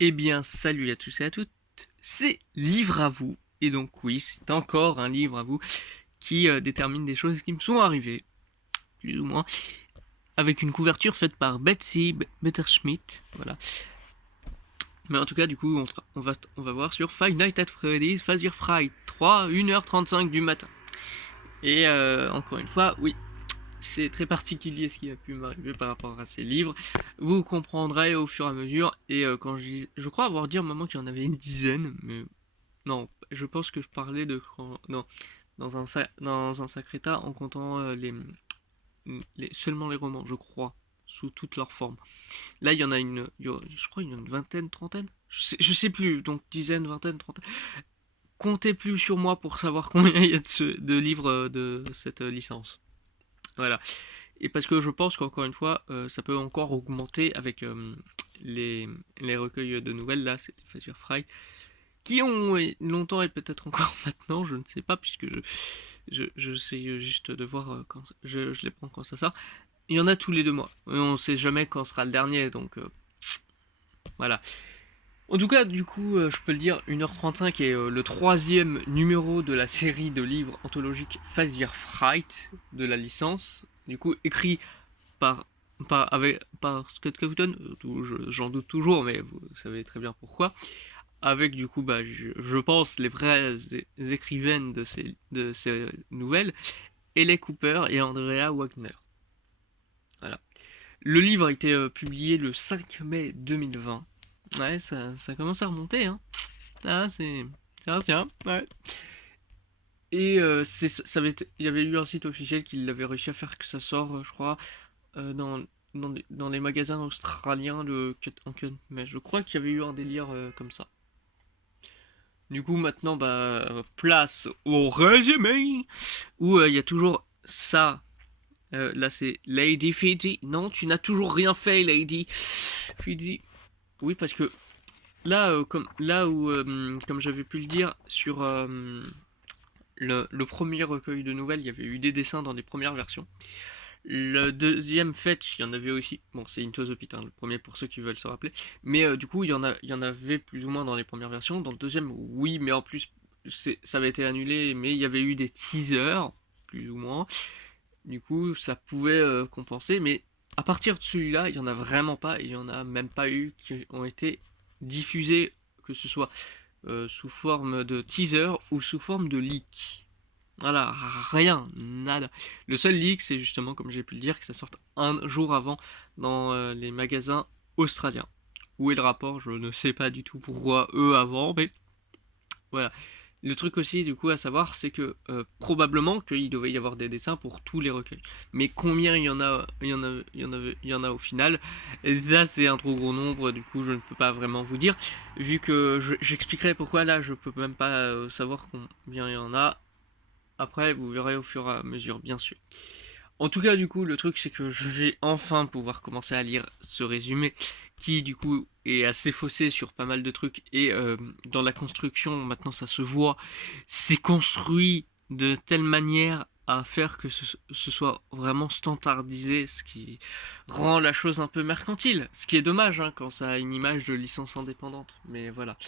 Eh bien, salut à tous et à toutes, c'est Livre à vous. Et donc oui, c'est encore un livre à vous qui détermine des choses qui me sont arrivées, plus ou moins, avec une couverture faite par Betsy Betterschmidt, voilà. Mais en tout cas, du coup, on va voir sur Five Nights at Freddy's Fazir Fright 3, 1h35 du matin. Et encore une fois, oui, c'est très particulier ce qui a pu m'arriver par rapport à ces livres. Vous comprendrez au fur et à mesure. Et quand je crois avoir dit à un moment qu'il y en avait une dizaine, mais non, je pense que je parlais de non, dans un sacré tas en comptant seulement les romans, je crois, sous toutes leurs formes. Là, il y en a je crois, il y en a une vingtaine, trentaine. Je sais plus, donc dizaine, vingtaine, trentaine. Comptez plus sur moi pour savoir combien il y a de livres de cette licence. Voilà. Et parce que je pense qu'encore une fois, ça peut encore augmenter avec les, les recueils de nouvelles, là, c'est Fazir Fry, qui ont longtemps et peut-être encore maintenant, je ne sais pas, puisque je sais juste de voir quand je les prends quand ça sort. Il y en a tous les 2 mois. Et on ne sait jamais quand sera le dernier, donc voilà. En tout cas, du coup, je peux le dire, 1h35 est le troisième numéro de la série de livres anthologiques Fazir Fright de la licence. Du coup, écrit par, par Scott Cawthon, j'en doute toujours, mais vous savez très bien pourquoi. Avec du coup, bah, je pense, les vraies écrivaines de ces nouvelles, Ellie Cooper et Andrea Wagner. Voilà. Le livre a été publié le 5 mai 2020. Ouais, ça commence à remonter, hein. Ah, c'est ancien, ouais. Et il y avait eu un site officiel qui l'avait réussi à faire que ça sort, je crois, dans les magasins australiens mais je crois qu'il y avait eu un délire comme ça. Du coup, maintenant, bah, place au résumé, où il y a toujours ça. Là, c'est Lady Fiji. Non, tu n'as toujours rien fait, Lady Fiji. Oui, parce que là, comme j'avais pu le dire sur le premier recueil de nouvelles, il y avait eu des dessins dans les premières versions. Le deuxième fetch, il y en avait aussi. Bon, c'est Into the Pit, hein, le premier pour ceux qui veulent se rappeler. Mais du coup, il y en avait plus ou moins dans les premières versions. Dans le deuxième, oui, mais en plus, ça avait été annulé, mais il y avait eu des teasers, plus ou moins. Du coup, ça pouvait compenser. Mais à partir de celui-là, il n'y en a vraiment pas. Et il n'y en a même pas eu qui ont été diffusés, que ce soit sous forme de teaser ou sous forme de leak. Voilà, rien, nada. Le seul leak, c'est justement, comme j'ai pu le dire, que ça sorte un jour avant dans les magasins australiens. Où est le rapport? Je ne sais pas du tout pourquoi eux avant, mais voilà. Le truc aussi, du coup, à savoir, c'est que probablement qu'il devait y avoir des dessins pour tous les recueils. Mais combien il y en a au final? Et ça, c'est un trop gros nombre, du coup, je ne peux pas vraiment vous dire. Vu que j'expliquerai pourquoi là, je peux même pas savoir combien il y en a. Après, vous verrez au fur et à mesure, bien sûr. En tout cas, du coup, le truc, c'est que je vais enfin pouvoir commencer à lire ce résumé qui, du coup, est assez faussé sur pas mal de trucs. Et dans la construction, maintenant, ça se voit. C'est construit de telle manière à faire que ce soit vraiment standardisé, ce qui rend la chose un peu mercantile. Ce qui est dommage hein, quand ça a une image de licence indépendante. Mais voilà.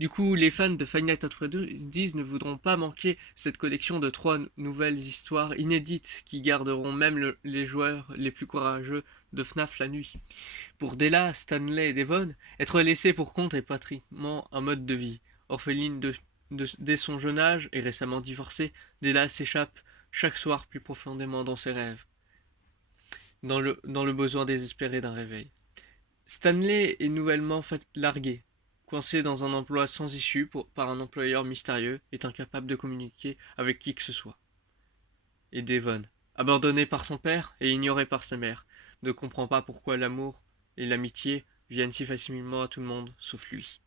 Du coup, les fans de Five Nights at Freddy's ne voudront pas manquer cette collection de 3 nouvelles histoires inédites qui garderont même les joueurs les plus courageux de FNAF la nuit. Pour Della, Stanley et Devon, être laissés pour compte est pratiquement un mode de vie. Orpheline dès son jeune âge et récemment divorcée, Della s'échappe chaque soir plus profondément dans ses rêves, dans le besoin désespéré d'un réveil. Stanley est nouvellement largué, coincé dans un emploi sans issue par un employeur mystérieux, est incapable de communiquer avec qui que ce soit. Et Devon, abandonné par son père et ignoré par sa mère, ne comprend pas pourquoi l'amour et l'amitié viennent si facilement à tout le monde, sauf lui.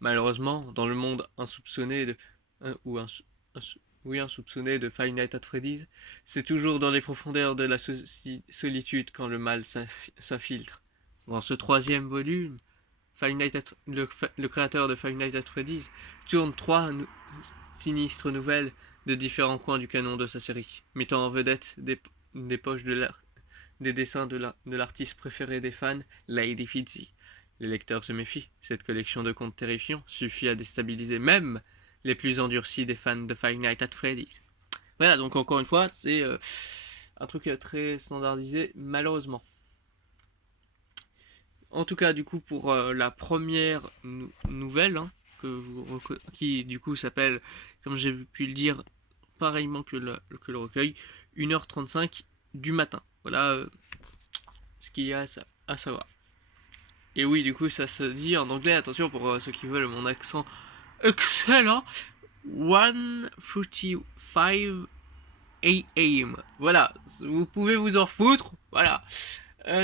Malheureusement, dans le monde insoupçonné de... ou oui, insoupçonné de Five Nights at Freddy's, c'est toujours dans les profondeurs de la solitude quand le mal s'infiltre. Dans ce troisième volume, le créateur de Five Nights at Freddy's tourne 3 sinistres nouvelles de différents coins du canon de sa série, mettant en vedette des poches des dessins de l'artiste préféré des fans, Lady Fitzy. Les lecteurs se méfient. Cette collection de contes terrifiants suffit à déstabiliser même les plus endurcis des fans de Five Nights at Freddy's. Voilà, donc encore une fois, c'est un truc très standardisé, malheureusement. En tout cas, du coup, pour la première nouvelle, hein, qui du coup s'appelle, comme j'ai pu le dire, pareillement que le recueil, 1h35 du matin. Voilà ce qu'il y a à savoir. Et oui, du coup, ça se dit en anglais, attention pour ceux qui veulent mon accent excellent, 1:45 a.m. Voilà, vous pouvez vous en foutre, voilà.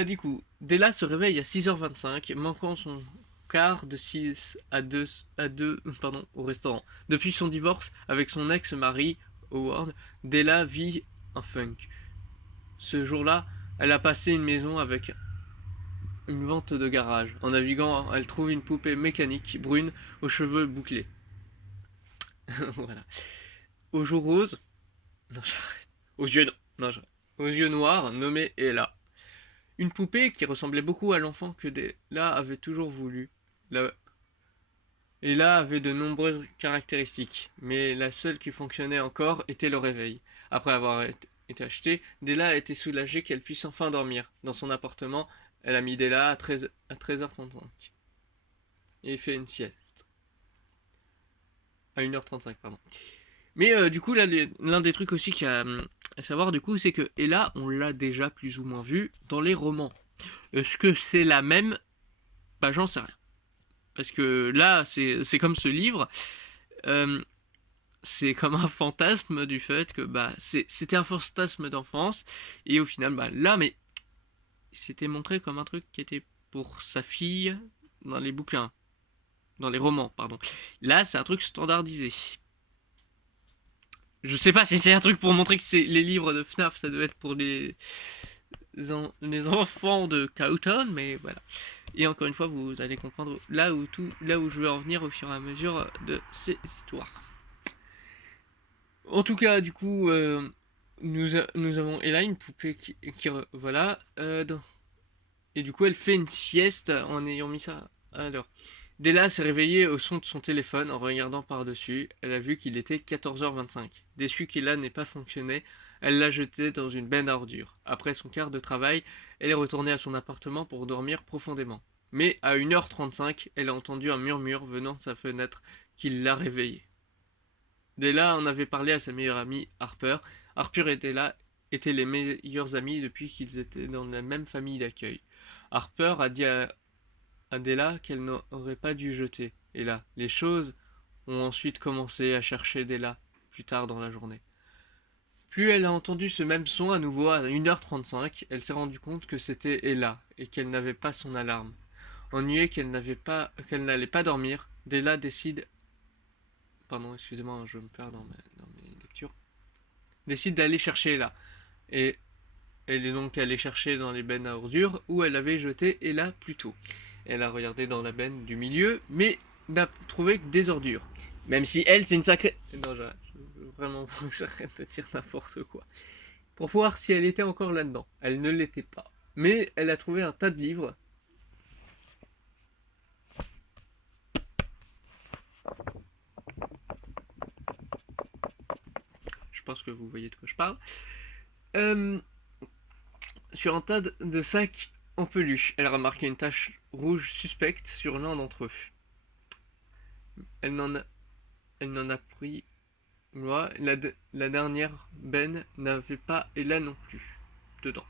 Du coup, Della se réveille à 6h25, manquant son quart de 6 à 2 pardon, au restaurant. Depuis son divorce avec son ex-mari, Howard, Della vit un funk. Ce jour-là, elle a passé une maison avec une vente de garage. En naviguant, elle trouve une poupée mécanique brune aux cheveux bouclés. Voilà. Aux joues roses, non j'arrête. Aux yeux non, j'arrête. Aux yeux noirs, nommée Ella. Une poupée qui ressemblait beaucoup à l'enfant que Della avait toujours voulu. Ella avait de nombreuses caractéristiques, mais la seule qui fonctionnait encore était le réveil. Après avoir été achetée, Della était soulagée qu'elle puisse enfin dormir. Dans son appartement, elle a mis Della à 13h35 et fait une sieste. À 1h35, pardon. Mais du coup, là, l'un des trucs aussi qu'il y a à savoir, du coup, c'est que Ella, on l'a déjà plus ou moins vu dans les romans. Est-ce que c'est la même? Bah, j'en sais rien. Parce que là, c'est comme ce livre. Euh, c'est comme un fantasme du fait que bah, c'était un fantasme d'enfance. Et au final, bah, là, mais c'était montré comme un truc qui était pour sa fille dans les bouquins. Dans les romans, pardon. Là, c'est un truc standardisé. Je sais pas si c'est un truc pour montrer que c'est les livres de FNAF, ça doit être pour les enfants de Cowtown, mais voilà. Et encore une fois, vous allez comprendre là où je vais en venir au fur et à mesure de ces histoires. En tout cas, du coup, nous avons Ella, une poupée voilà. Et du coup, elle fait une sieste en ayant mis ça à l'heure. Della s'est réveillée au son de son téléphone en regardant par-dessus. Elle a vu qu'il était 14h25. Déçue qu'Ella n'ait pas fonctionné, elle l'a jeté dans une benne à ordures. Après son quart de travail, elle est retournée à son appartement pour dormir profondément. Mais à 1h35, elle a entendu un murmure venant de sa fenêtre qui l'a réveillée. Della en avait parlé à sa meilleure amie Harper. Harper et Della étaient les meilleurs amis depuis qu'ils étaient dans la même famille d'accueil. Harper a dit à Della qu'elle n'aurait pas dû jeter. Et là, les choses ont ensuite commencé à chercher Della plus tard dans la journée. Puis elle a entendu ce même son à nouveau à 1h35, elle s'est rendue compte que c'était Ella et qu'elle n'avait pas son alarme. Ennuyée qu'elle n'allait pas dormir, Della décide. Pardon, excusez-moi, je me perds dans mes lectures. Décide d'aller chercher Ella. Et elle est donc allée chercher dans les bennes à ordures où elle avait jeté Ella plus tôt. Elle a regardé dans la benne du milieu, mais n'a trouvé que des ordures. Même si elle, c'est une sacrée. Non, j'arrête. Vraiment, j'arrête de dire n'importe quoi. Pour voir si elle était encore là-dedans. Elle ne l'était pas. Mais elle a trouvé un tas de livres. Je pense que vous voyez de quoi je parle. Sur un tas de sacs en peluche. Elle a remarqué une tache rouge suspecte sur l'un d'entre eux. Elle n'en a pris. Moi, la dernière benne n'avait pas Ella non plus dedans.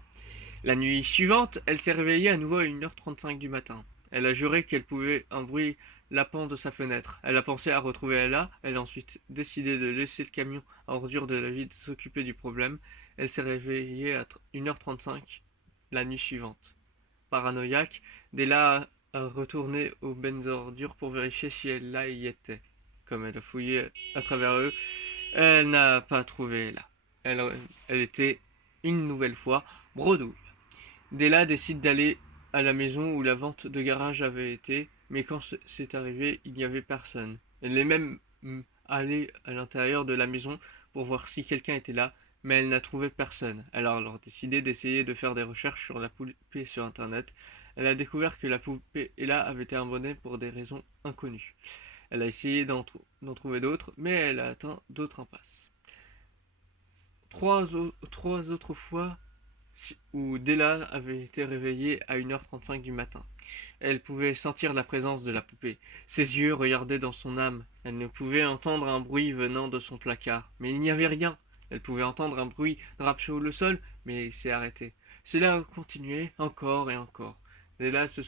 La nuit suivante, elle s'est réveillée à nouveau à 1h35 du matin. Elle a juré qu'elle pouvait un bruit lapant de sa fenêtre. Elle a pensé à retrouver Ella. Elle a ensuite décidé de laisser le camion à ordures de la ville s'occuper du problème. Elle s'est réveillée à 1h35 la nuit suivante. Paranoïaque, Della a retourné aux bennes ordures pour vérifier si Ella y était. Comme elle a fouillé à travers eux, elle n'a pas trouvé Ella. Elle était une nouvelle fois bredouille. Della décide d'aller à la maison où la vente de garage avait été, mais quand c'est arrivé, il n'y avait personne. Elle est même allée à l'intérieur de la maison pour voir si quelqu'un était là, mais elle n'a trouvé personne. Alors elle a décidé d'essayer de faire des recherches sur la poupée sur internet. Elle a découvert que la poupée Ella avait été abandonnée pour des raisons inconnues. Elle a essayé d'en trouver d'autres, mais elle a atteint d'autres impasses. Trois autres fois où Della avait été réveillée à 1h35 du matin. Elle pouvait sentir la présence de la poupée. Ses yeux regardaient dans son âme. Elle ne pouvait entendre un bruit venant de son placard, mais il n'y avait rien. Elle pouvait entendre un bruit de rap sur le sol, mais il s'est arrêté. Cela continuait encore et encore. Della se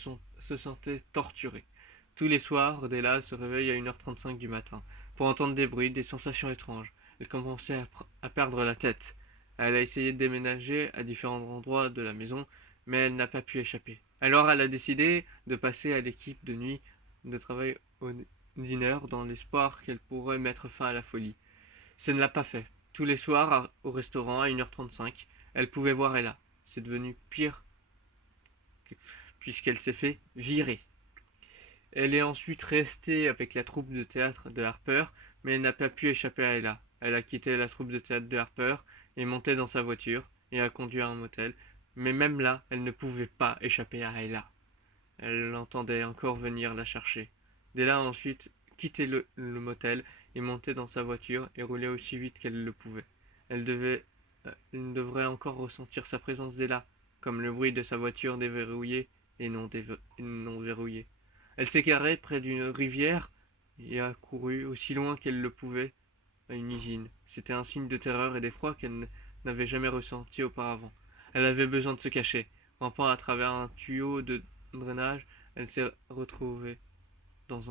sentait torturée. Tous les soirs, Della se réveille à 1h35 du matin pour entendre des bruits, des sensations étranges. Elle commençait à perdre la tête. Elle a essayé de déménager à différents endroits de la maison, mais elle n'a pas pu échapper. Alors elle a décidé de passer à l'équipe de nuit de travail au dîner dans l'espoir qu'elle pourrait mettre fin à la folie. Ça ne l'a pas fait. Tous les soirs, au restaurant, à 1h35, elle pouvait voir Ella. C'est devenu pire puisqu'elle s'est fait virer. Elle est ensuite restée avec la troupe de théâtre de Harper, mais elle n'a pas pu échapper à Ella. Elle a quitté la troupe de théâtre de Harper et monté dans sa voiture et a conduit à un motel. Mais même là, elle ne pouvait pas échapper à Ella. Elle l'entendait encore venir la chercher. Della a ensuite quitté le motel et monté dans sa voiture et roulé aussi vite qu'elle le pouvait. Elle devrait encore ressentir sa présence Della, comme le bruit de sa voiture déverrouillée et non verrouillée. Elle s'est garée près d'une rivière et a couru aussi loin qu'elle le pouvait à une usine. C'était un signe de terreur et d'effroi qu'elle n'avait jamais ressenti auparavant. Elle avait besoin de se cacher. Rampant à travers un tuyau de drainage, elle s'est retrouvée dans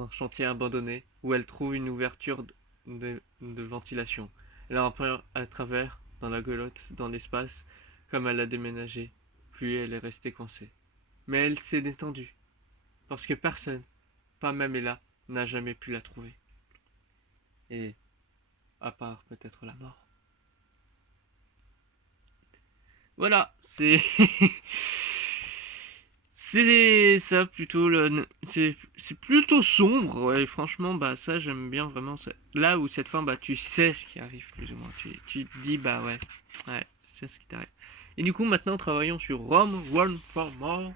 un chantier abandonné où elle trouve une ouverture de ventilation. Elle a rampé à travers, dans la gelotte, dans l'espace, comme elle a déménagé. Puis elle est restée coincée. Mais elle s'est détendue. Parce que personne, pas même Ella, n'a jamais pu la trouver. Et à part peut-être la mort. Voilà, c'est c'est ça plutôt c'est plutôt sombre, ouais, franchement bah ça j'aime bien vraiment ça. Là où cette fin bah tu sais ce qui arrive plus ou moins, tu te dis bah ouais c'est ce qui t'arrive. Et du coup maintenant travaillons sur Rome One for More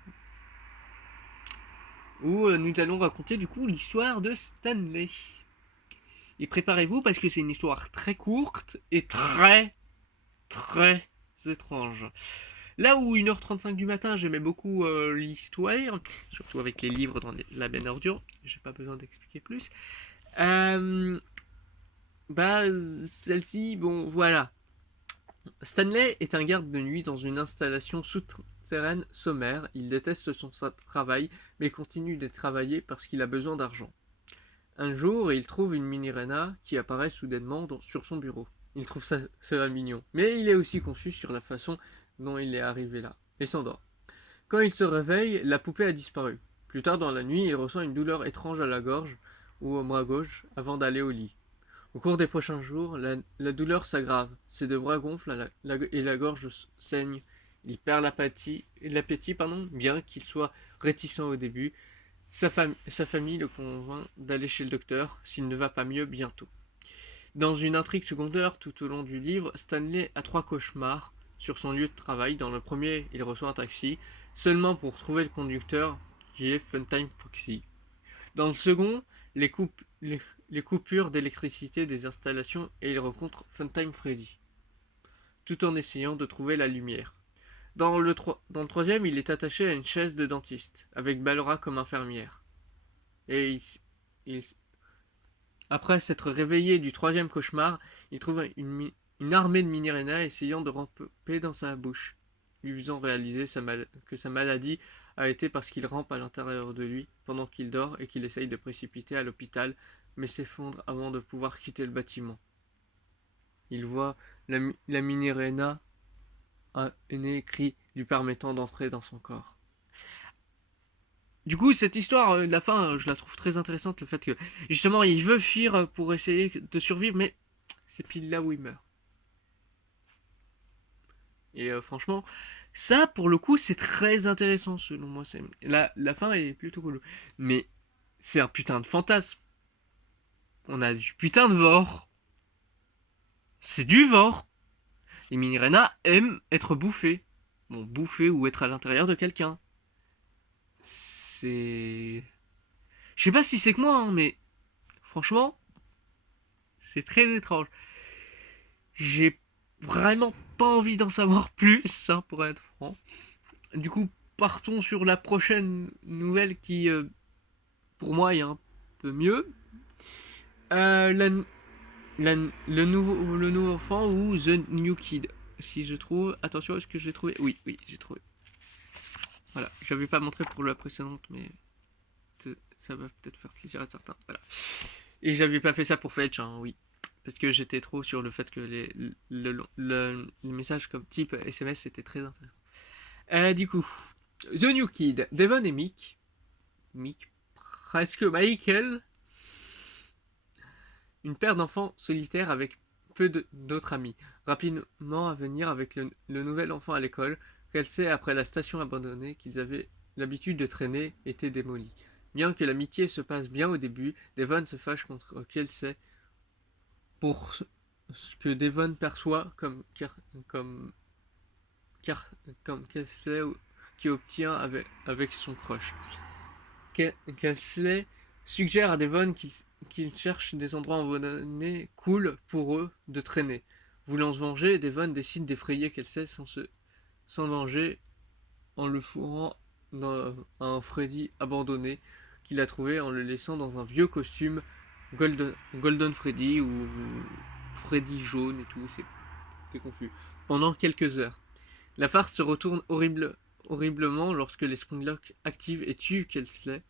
où nous allons raconter du coup l'histoire de Stanley. Et préparez-vous parce que c'est une histoire très courte et très étrange. Là où 1h35 du matin, j'aimais beaucoup l'histoire, surtout avec les livres dans la benne ordure, j'ai pas besoin d'expliquer plus. Bah, celle-ci, bon, voilà. Stanley est un garde de nuit dans une installation souterraine sommaire. Il déteste son travail, mais continue de travailler parce qu'il a besoin d'argent. Un jour, il trouve une mini-Rena qui apparaît soudainement sur son bureau. Il trouve cela mignon, mais il est aussi confus sur la façon dont il est arrivé là, et s'endort. Quand il se réveille, la poupée a disparu. Plus tard dans la nuit, il ressent une douleur étrange à la gorge ou au bras gauche avant d'aller au lit. Au cours des prochains jours, la douleur s'aggrave, ses deux bras gonflent et la gorge saigne. Il perd l'appétit, bien qu'il soit réticent au début. Sa famille le convainc d'aller chez le docteur s'il ne va pas mieux bientôt. Dans une intrigue secondaire tout au long du livre, Stanley a 3 cauchemars sur son lieu de travail. Dans le premier, il reçoit un taxi, seulement pour trouver le conducteur qui est Funtime Foxy. Dans le second, les coupures d'électricité des installations et il rencontre Funtime Freddy, tout en essayant de trouver la lumière. Dans le troisième, il est attaché à une chaise de dentiste, avec Ballora comme infirmière. Et après s'être réveillé du troisième cauchemar, il trouve une armée de mini-Rena essayant de ramper dans sa bouche, lui faisant réaliser que sa maladie a été parce qu'il rampe à l'intérieur de lui pendant qu'il dort et qu'il essaye de précipiter à l'hôpital, mais s'effondre avant de pouvoir quitter le bâtiment. Il voit la mini-Rena aînée écrit lui permettant d'entrer dans son corps. Du coup, cette histoire de la fin, je la trouve très intéressante, le fait que justement il veut fuir pour essayer de survivre, mais c'est pile là où il meurt. Et franchement, ça pour le coup c'est très intéressant selon moi. La fin est plutôt cool. Mais c'est un putain de fantasme. On a du putain de vor. C'est du vor. Les mini-Rena aiment être bouffés. Bon, bouffer ou être à l'intérieur de quelqu'un. c'est... Je sais pas si c'est que moi, hein, mais franchement, c'est très étrange. J'ai vraiment pas envie d'en savoir plus, hein, pour être franc. Du coup, partons sur la prochaine nouvelle qui, pour moi, est un peu mieux. Euh, la, le nouveau enfant ou The New Kid. Si je trouve... Attention, est-ce que j'ai trouvé? Oui, oui, j'ai trouvé. Voilà, je l'avais pas montré pour la précédente, mais ça va peut-être faire plaisir à certains. Voilà. Et j'avais pas fait ça pour Fetch, hein, oui. Parce que j'étais trop sur le fait que les messages comme type SMS étaient très intéressants. Du coup, The New Kid, Devon et Mick, presque Michael, une paire d'enfants solitaires avec peu d'autres amis. Rapidement à venir avec le nouvel enfant à l'école, qu'elle sait après la station abandonnée qu'ils avaient l'habitude de traîner était démolie. Bien que l'amitié se passe bien au début, Devon se fâche contre Kelsey pour ce que Devon perçoit comme, comme Kelsey qui obtient avec son crush. Kelsey suggère à Devon qu'il cherche des endroits abandonnés cool pour eux de traîner. Voulant se venger, Devon décide d'effrayer Kelsey sans danger en le fourrant dans un Freddy abandonné qu'il a trouvé en le laissant dans un vieux costume Golden Freddy ou Freddy jaune et tout, c'est confus. Pendant quelques heures. La farce se retourne horriblement lorsque les Springlock activent et tuent Kelsey.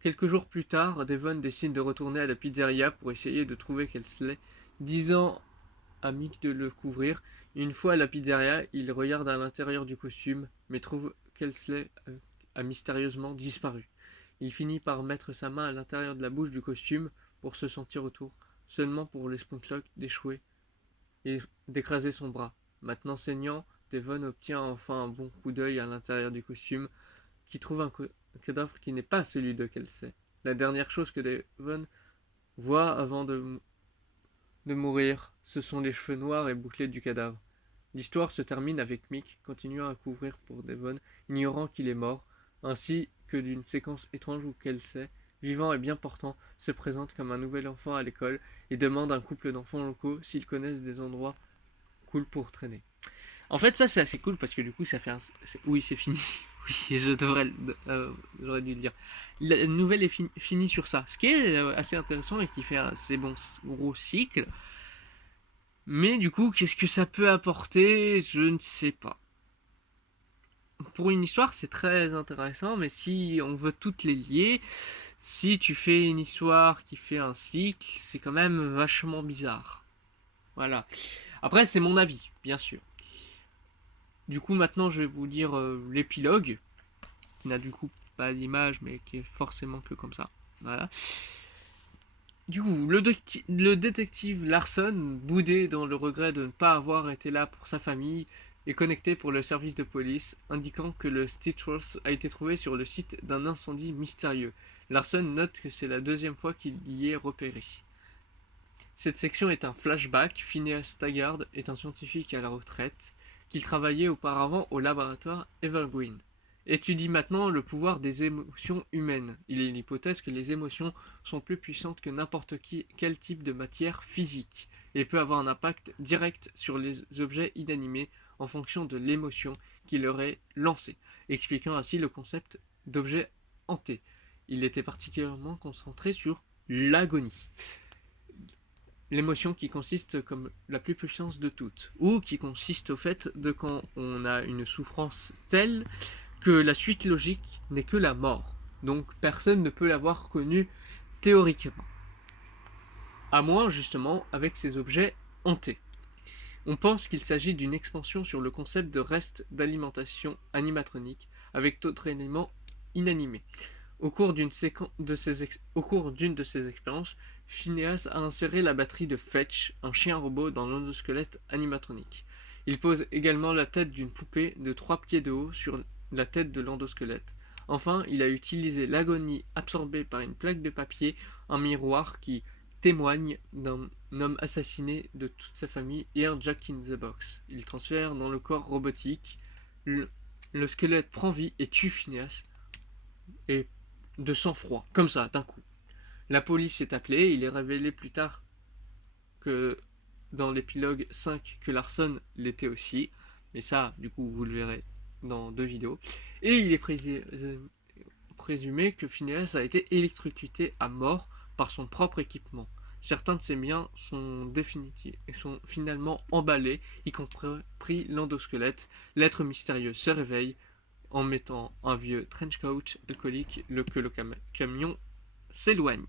Quelques jours plus tard, Devon décide de retourner à la pizzeria pour essayer de trouver Kelsey, disant à Mick de le couvrir. Une fois à la pizzeria, il regarde à l'intérieur du costume, mais trouve Kelsey a mystérieusement disparu. Il finit par mettre sa main à l'intérieur de la bouche du costume pour se sentir autour, seulement pour les Springlock d'échouer et d'écraser son bras. Maintenant saignant, Devon obtient enfin un bon coup d'œil à l'intérieur du costume, qui trouve un cadavre qui n'est pas celui de Kelsey. La dernière chose que Devon voit avant de mourir, ce sont les cheveux noirs et bouclés du cadavre. L'histoire se termine avec Mick continuant à couvrir pour Devon, ignorant qu'il est mort, ainsi que d'une séquence étrange où Kelsey, vivant et bien portant, se présente comme un nouvel enfant à l'école et demande à un couple d'enfants locaux s'ils connaissent des endroits cool pour traîner. En fait, ça c'est assez cool parce que du coup, ça fait un. Oui, c'est fini. Oui, j'aurais dû le dire. La nouvelle est finie sur ça. Ce qui est assez intéressant et qui fait un assez bon gros cycle. Mais du coup, qu'est-ce que ça peut apporter? Je ne sais pas. Pour une histoire, c'est très intéressant, mais si on veut toutes les lier, si tu fais une histoire qui fait un cycle, c'est quand même vachement bizarre. Voilà. Après, c'est mon avis, bien sûr. Du coup, maintenant, je vais vous lire l'épilogue, qui n'a du coup pas d'image, mais qui est forcément que comme ça. Voilà. Du coup, le détective Larson, boudé dans le regret de ne pas avoir été là pour sa famille, est connecté pour le service de police, indiquant que le Stitchworth a été trouvé sur le site d'un incendie mystérieux. Larson note que c'est la deuxième fois qu'il y est repéré. Cette section est un flashback. Phineas Taggart est un scientifique à la retraite, qu'il travaillait auparavant au laboratoire Evergreen. Étudie maintenant le pouvoir des émotions humaines. Il est l'hypothèse que les émotions sont plus puissantes que n'importe quel type de matière physique et peut avoir un impact direct sur les objets inanimés en fonction de l'émotion qui leur est lancée, expliquant ainsi le concept d'objet hanté. Il était particulièrement concentré sur l'agonie. L'émotion qui consiste comme la plus puissante de toutes, ou qui consiste au fait de quand on a une souffrance telle que la suite logique n'est que la mort. Donc personne ne peut l'avoir connue théoriquement. À moins justement avec ces objets hantés. On pense qu'il s'agit d'une expansion sur le concept de reste d'alimentation animatronique avec d'autres éléments inanimés. Au cours d'une de ces expériences, Phineas a inséré la batterie de Fetch, un chien robot, dans l'endosquelette animatronique. Il pose également la tête d'une poupée de 3 pieds de haut sur la tête de l'endosquelette. Enfin, il a utilisé l'agonie absorbée par une plaque de papier, un miroir qui témoigne d'un homme assassiné de toute sa famille, hier Jack in the Box. Il transfère dans le corps robotique. Le squelette prend vie et tue Phineas et de sang-froid, comme ça, d'un coup. La police est appelée, il est révélé plus tard que dans l'épilogue 5 que Larson l'était aussi, mais ça, du coup, vous le verrez dans 2 vidéos. Et il est présumé que Phineas a été électrocuté à mort par son propre équipement. Certains de ses biens sont définitifs et sont finalement emballés, y compris l'endosquelette. L'être mystérieux se réveille en mettant un vieux trenchcoat alcoolique que le camion s'éloigne.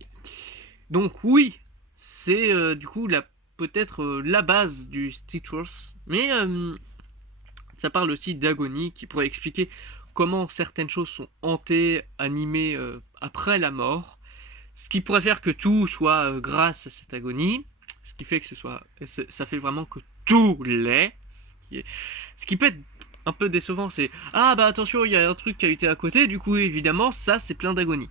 Donc oui, c'est du coup peut-être la base du Stitch Wars, mais ça parle aussi d'agonie qui pourrait expliquer comment certaines choses sont hantées, animées après la mort, ce qui pourrait faire que tout soit grâce à cette agonie, ce qui fait que ça fait vraiment que tout l'est, ce qui peut être un peu décevant, c'est ah bah attention, il y a un truc qui a été à côté, du coup évidemment ça c'est plein d'agonie.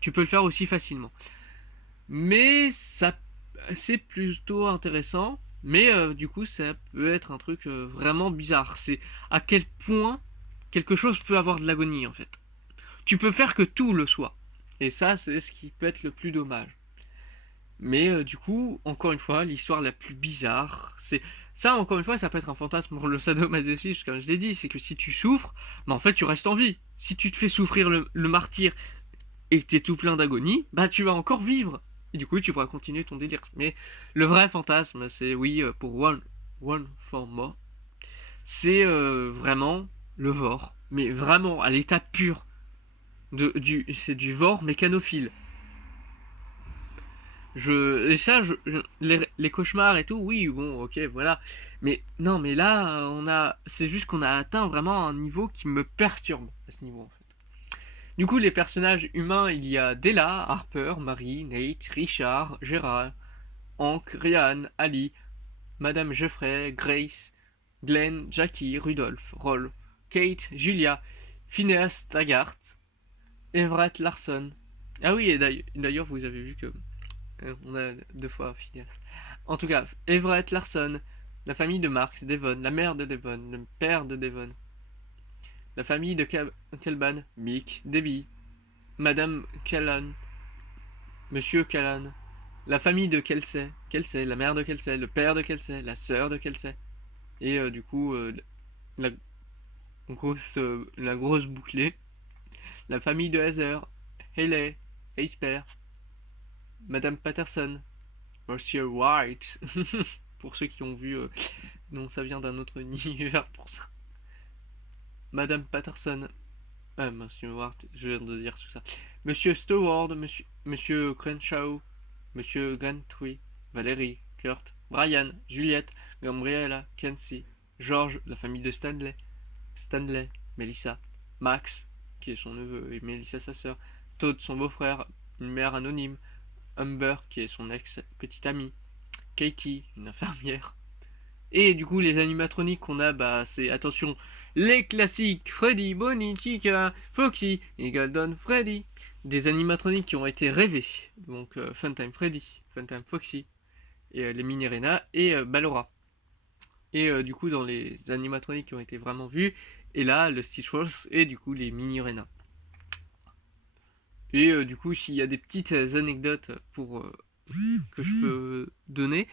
Tu peux le faire aussi facilement. Mais ça c'est plutôt intéressant, mais du coup ça peut être un truc vraiment bizarre. C'est à quel point quelque chose peut avoir de l'agonie en fait. Tu peux faire que tout le soit. Et ça c'est ce qui peut être le plus dommage. Mais du coup, encore une fois, l'histoire la plus bizarre, c'est ça encore une fois, ça peut être un fantasme pour le sadomasochisme, comme je l'ai dit, c'est que si tu souffres, bah en fait tu restes en vie. Si tu te fais souffrir le martyr et que t'es tout plein d'agonie, bah tu vas encore vivre. Et du coup, tu pourras continuer ton délire. Mais le vrai fantasme, c'est oui, pour One for More, c'est vraiment le vor, mais vraiment à l'état pur. C'est du vor mécanophile. Et ça, les cauchemars et tout, oui, bon, ok, voilà. Mais non, mais là, c'est juste qu'on a atteint vraiment un niveau qui me perturbe à ce niveau en fait. Du coup, les personnages humains, il y a Della, Harper, Marie, Nate, Richard, Gérard, Hank, Ryan, Ali, Madame Jeffrey, Grace, Glenn, Jackie, Rudolph, Roll, Kate, Julia, Phineas Taggart, Everett Larson. Ah oui, et d'ailleurs, vous avez vu que on a 2 fois Phineas. En tout cas, Everett Larson, la famille de Marx, Devon, la mère de Devon, le père de Devon, la famille de Kelban, Mick, Debbie, Madame Callan, Monsieur Callan, la famille de Kelsey, la mère de Kelsey, le père de Kelsey, la sœur de Kelsey, et du coup la la grosse bouclée, la famille de Heather, Haley, Eisper, Madame Patterson, Monsieur White, pour ceux qui ont vu, non ça vient d'un autre univers pour ça, Madame Patterson, Monsieur White, je viens de dire tout ça, Monsieur Stewart, Monsieur Crenshaw, Monsieur Gantry, Valérie, Kurt, Brian, Juliette, Gabriella, Kenzie, George, la famille de Stanley, Melissa, Max, qui est son neveu, et Melissa sa sœur, Todd son beau-frère, une mère anonyme, Humber, qui est son ex-petite amie, Katie, une infirmière. Et du coup, les animatroniques qu'on a, bah, c'est, attention, les classiques, Freddy, Bonnie, Chica, Foxy et Golden Freddy. Des animatroniques qui ont été rêvés. Donc, Funtime Freddy, Funtime Foxy, et les Mini-Rena et Ballora. Et du coup, dans les animatroniques qui ont été vraiment vus, et là, le Stitch Wars et du coup, les Mini-Rena. Et du coup, s'il y a des petites anecdotes que je peux donner,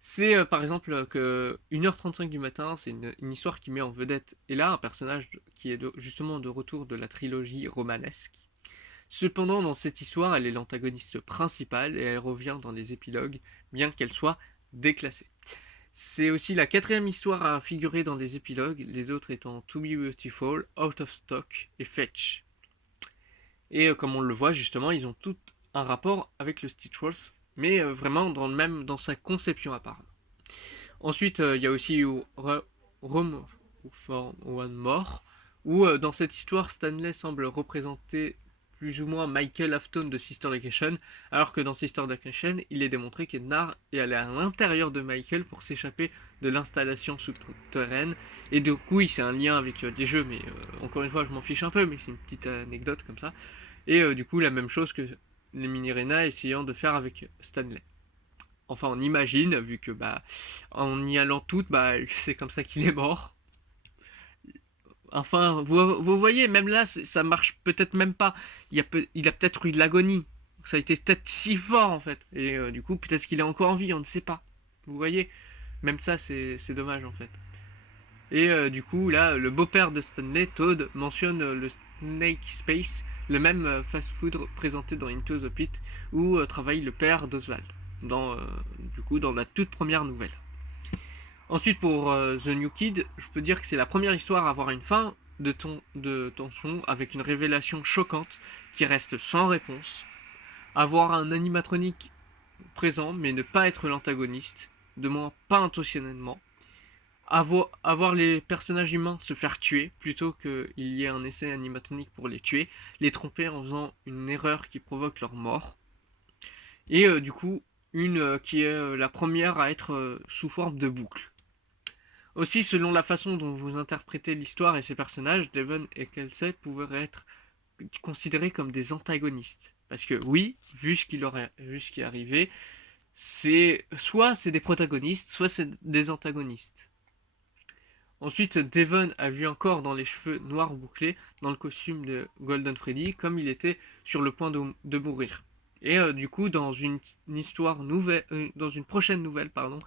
c'est par exemple que 1h35 du matin, c'est une histoire qui met en vedette, et là, un personnage qui est justement de retour de la trilogie romanesque. Cependant, dans cette histoire, elle est l'antagoniste principale et elle revient dans les épilogues, bien qu'elle soit déclassée. C'est aussi la 4e histoire à figurer dans les épilogues, les autres étant To Be Beautiful, Out of Stock et Fetch. Et comme on le voit justement, ils ont tous un rapport avec le Stitch Wars, mais vraiment dans sa conception apparemment. Ensuite, il y a aussi Rome for One More, où dans cette histoire, Stanley semble représenter plus ou moins Michael Afton de Sister Location, alors que dans Sister Location, il est démontré qu'Ednar est allé à l'intérieur de Michael pour s'échapper de l'installation souterraine, et du coup, c'est un lien avec les jeux, mais encore une fois, je m'en fiche un peu, mais c'est une petite anecdote comme ça, et du coup, la même chose que les Mini-Rena essayant de faire avec Stanley. Enfin, on imagine, vu que, bah, en y allant toutes, bah, c'est comme ça qu'il est mort. Enfin, vous voyez, même là, ça marche peut-être même pas. Il a peut-être eu de l'agonie. Ça a été peut-être si fort, en fait. Et du coup, peut-être qu'il est encore en vie, on ne sait pas. Vous voyez, même ça, c'est dommage, en fait. Et du coup, là, le beau-père de Stanley, Todd, mentionne le Snake Space, le même fast-food présenté dans Into the Pit, où travaille le père d'Oswald, du coup, dans la toute première nouvelle. Ensuite, pour The New Kid, je peux dire que c'est la première histoire à avoir une fin de tension, avec une révélation choquante qui reste sans réponse. Avoir un animatronique présent, mais ne pas être l'antagoniste, de moins pas intentionnellement. Avoir les personnages humains se faire tuer plutôt qu'il y ait un essai animatronique pour les tuer, les tromper en faisant une erreur qui provoque leur mort. Et du coup, une qui est la première à être sous forme de boucle. Aussi, selon la façon dont vous interprétez l'histoire et ses personnages, Devon et Kelsey pourraient être considérés comme des antagonistes. Parce que oui, vu ce qui est arrivé, soit c'est des protagonistes, soit c'est des antagonistes. Ensuite, Devon a vu encore dans les cheveux noirs bouclés, dans le costume de Golden Freddy, comme il était sur le point de mourir. Et du coup, dans une histoire nouvelle, dans une prochaine nouvelle, pardon,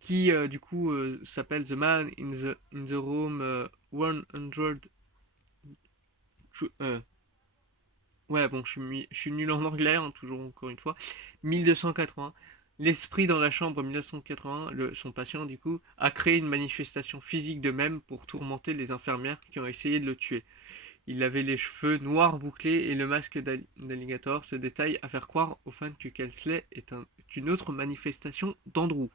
qui du coup s'appelle The Man in the Room 100. Ouais, bon, je suis nul en anglais, hein, toujours encore une fois. 1280. L'esprit dans la chambre 1980, son patient du coup, a créé une manifestation physique de même pour tourmenter les infirmières qui ont essayé de le tuer. Il avait les cheveux noirs bouclés et le masque d'alligator, ce détail à faire croire aux fans que Kelsey est une autre manifestation d'Andrew.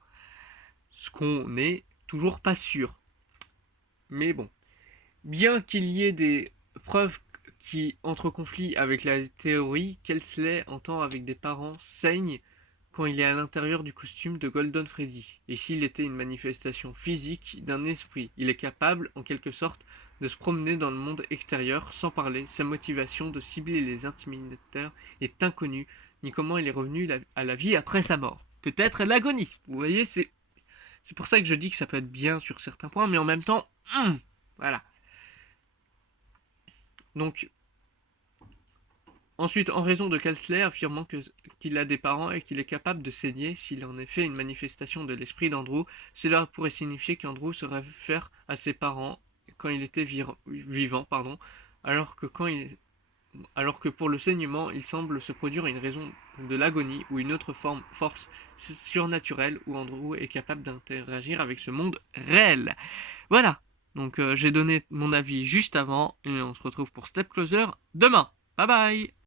Ce qu'on n'est toujours pas sûr. Mais bon. Bien qu'il y ait des preuves qui entrent en conflit avec la théorie, Kelsey entend avec des parents saigne quand il est à l'intérieur du costume de Golden Freddy. Et s'il était une manifestation physique d'un esprit, il est capable, en quelque sorte, de se promener dans le monde extérieur sans parler. Sa motivation de cibler les intimidateurs est inconnue, ni comment il est revenu à la vie après sa mort. Peut-être l'agonie. Vous voyez, c'est pour ça que je dis que ça peut être bien sur certains points, mais en même temps, voilà. Donc, ensuite, en raison de Kelsey affirmant qu'il a des parents et qu'il est capable de saigner s'il en est fait une manifestation de l'esprit d'Andrew, cela pourrait signifier qu'Andrew se réfère à ses parents quand il était vivant, alors que pour le saignement, il semble se produire une raison de l'agonie ou une autre force surnaturelle où Andrew est capable d'interagir avec ce monde réel. Voilà. Donc j'ai donné mon avis juste avant et on se retrouve pour Step Closer demain. Bye bye.